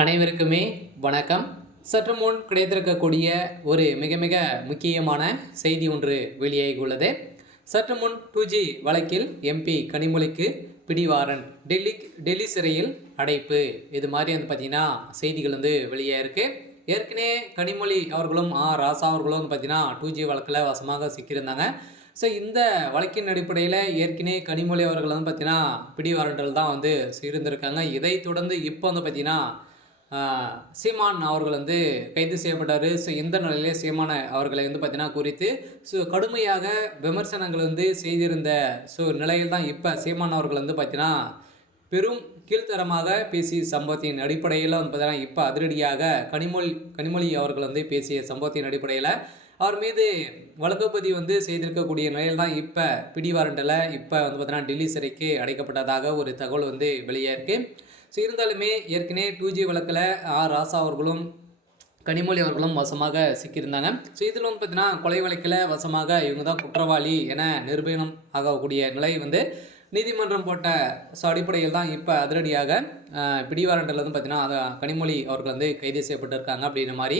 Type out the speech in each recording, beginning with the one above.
அனைவருக்குமே வணக்கம். சற்று முன் கிடைத்திருக்கக்கூடிய ஒரு மிக மிக முக்கியமான செய்தி ஒன்று வெளியாகியுள்ளது. சற்று முன் 2G வழக்கில் எம்பி கனிமொழிக்கு பிடிவாரன், டெல்லி சிறையில் அடைப்பு, இது மாதிரி பார்த்தீங்கன்னா செய்திகள் வெளியாயிருக்கு. ஏற்கனவே கனிமொழி அவர்களும் ராசா அவர்களும் பார்த்தீங்கன்னா 2G வழக்கில் வசமாக சிக்கியிருந்தாங்க. ஸோ இந்த வழக்கின் அடிப்படையில் ஏற்கனவே கனிமொழி அவர்கள் பார்த்தீங்கன்னா பிடிவாரண்டல் தான் இருந்திருக்காங்க. இதை தொடர்ந்து இப்போ பார்த்தீங்கன்னா சீமான் அவர்கள் கைது செய்யப்பட்டார். ஸோ இந்த நிலையிலே சீமான் அவர்களை பார்த்தீங்கன்னா குறித்து கடுமையாக விமர்சனங்கள் செய்திருந்த நிலையில் தான் இப்போ சீமான் அவர்கள் பார்த்தீங்கன்னா பெரும் கீழ்த்தரமாக பேசிய சம்பவத்தின் அடிப்படையில் பார்த்தீங்கன்னா இப்போ அதிரடியாக கனிமொழி அவர்கள் பேசிய சம்பவத்தின் அடிப்படையில் அவர் மீது வழக்குப்பதிவு செய்திருக்கக்கூடிய நிலையில் தான் இப்போ பிடிவாரண்டில் இப்போ பார்த்தீங்கன்னா டெல்லி சிறைக்கு அடைக்கப்பட்டதாக ஒரு தகவல் வெளியாயிருக்கு. ஸோ இருந்தாலுமே ஏற்கனவே 2G வழக்கில் ராசா அவர்களும் கனிமொழி அவர்களும் வசமாக சிக்கியிருந்தாங்க. ஸோ இதில் பார்த்தீங்கன்னா கொலை வழக்கில் வசமாக இவங்க தான் குற்றவாளி என நிரூபணம் ஆகக்கூடிய நிலை நீதிமன்றம் போட்ட அடிப்படையில் தான் இப்போ அதிரடியாக பிடிவாரண்டில் பார்த்தீங்கன்னா கனிமொழி அவர்கள் கைது செய்யப்பட்டிருக்காங்க அப்படின்ற மாதிரி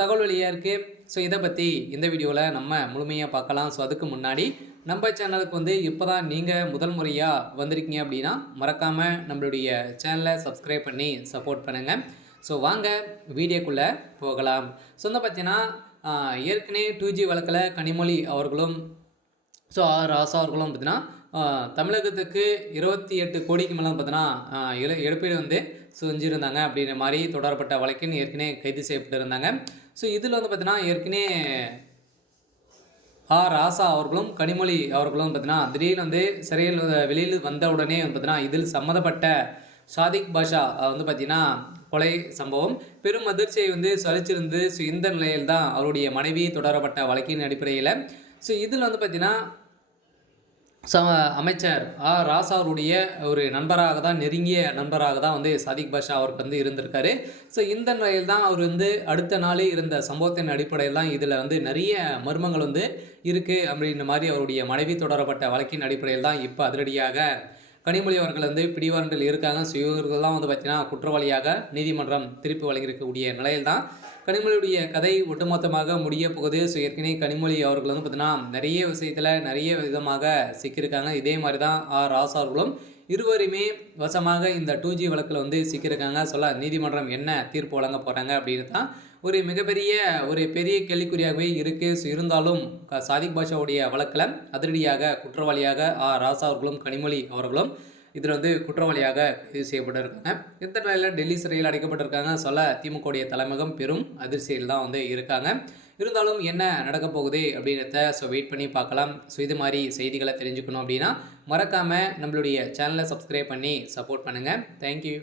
தகவல் வெளியாக இருக்குது. ஸோ இதை பற்றி இந்த வீடியோவில் நம்ம முழுமையாக பார்க்கலாம். ஸோ அதுக்கு முன்னாடி நம்ம சேனலுக்கு இப்போ தான் நீங்கள் முதல் முறையாக வந்திருக்கீங்க அப்படின்னா மறக்காமல் நம்மளுடைய சேனலை சப்ஸ்கிரைப் பண்ணி சப்போர்ட் பண்ணுங்கள். ஸோ வாங்க வீடியோக்குள்ளே போகலாம். பார்த்தீங்கன்னா ஏற்கனவே 2G வழக்கில் கனிமொழி அவர்களும் ராசா அவர்களும் பார்த்தீங்கன்னா தமிழகத்துக்கு 28 கோடிக்கு மேலே பார்த்தீங்கன்னா இழப்பீடு செஞ்சுருந்தாங்க அப்படின்ற மாதிரி தொடரப்பட்ட வழக்கின் ஏற்கனவே கைது செய்யப்பட்டிருந்தாங்க. ஸோ இதில் பார்த்தீங்கன்னா ஏற்கனவே ராசா அவர்களும் கனிமொழி அவர்களும் பார்த்தீங்கன்னா திடீர்னு சிறையில் வெளியில் வந்த உடனே பார்த்தீங்கன்னா இதில் சம்மந்தப்பட்ட சாதிக் பாஷா பார்த்தீங்கன்னா கொலை சம்பவம் பெரும் அதிர்ச்சியை சலிச்சிருந்து. ஸோ இந்த நிலையில் தான் அவருடைய மனைவி தொடரப்பட்ட வழக்கின் அடிப்படையில் இதில் பார்த்தீங்கன்னா அமைச்சர் ராசா அவருடைய ஒரு நண்பராக தான், நெருங்கிய நண்பராக தான் சாதிக் பாஷா அவருக்கு இருந்திருக்காரு. ஸோ இந்த நிலையில் தான் அவர் அடுத்த நாளே இருந்த சம்பவத்தின் அடிப்படையில் தான் இதில் நிறைய மர்மங்கள் இருக்குது அப்படின்ற மாதிரி அவருடைய மனைவி தொடரப்பட்ட வழக்கின் அடிப்படையில் தான் இப்போ அதிரடியாக கனிமொழி அவர்கள் பிடிவாரண்டில் இருக்காங்க. ஸோ இவர்கள் தான் பார்த்தீங்கன்னா குற்றவாளியாக நீதிமன்றம் திருப்பி வழங்கியிருக்கக்கூடிய நிலையில் தான் கனிமொழியுடைய கதை ஒட்டுமொத்தமாக முடிய போகுது. ஸோ ஏற்கனவே கனிமொழி அவர்கள் பார்த்தீங்கன்னா நிறைய விஷயத்தில் நிறைய விதமாக சிக்கியிருக்காங்க. இதே மாதிரி தான் ராசா அவர்களும் இருவருமே வசமாக இந்த 2G வழக்கில் சிக்கியிருக்காங்க. நீதிமன்றம் என்ன தீர்ப்பு வழங்க போகிறாங்க அப்படின்னு தான் ஒரு மிகப்பெரிய பெரிய கேள்விக்குறியாகவே இருக்குது. ஸோ இருந்தாலும் சாதிக் பாஷாவுடைய வழக்கில் அதிரடியாக குற்றவாளியாக ராசா அவர்களும் கனிமொழி அவர்களும் இதில் குற்றவாளியாக கைது செய்யப்பட்டிருக்காங்க. இந்த நிலையில் டெல்லி சிறையில் அடைக்கப்பட்டிருக்காங்க. திமுகவுடைய தலைமையகம் பெரும் அதிர்ச்சியில் தான் இருக்காங்க. இருந்தாலும் என்ன நடக்க போகுது அப்படின்றத வெயிட் பண்ணி பார்க்கலாம். இது மாதிரி செய்திகளை தெரிஞ்சுக்கணும் அப்படின்னா மறக்காமல் நம்மளுடைய சேனலை சப்ஸ்கிரைப் பண்ணி சப்போர்ட் பண்ணுங்கள். தேங்க்யூ.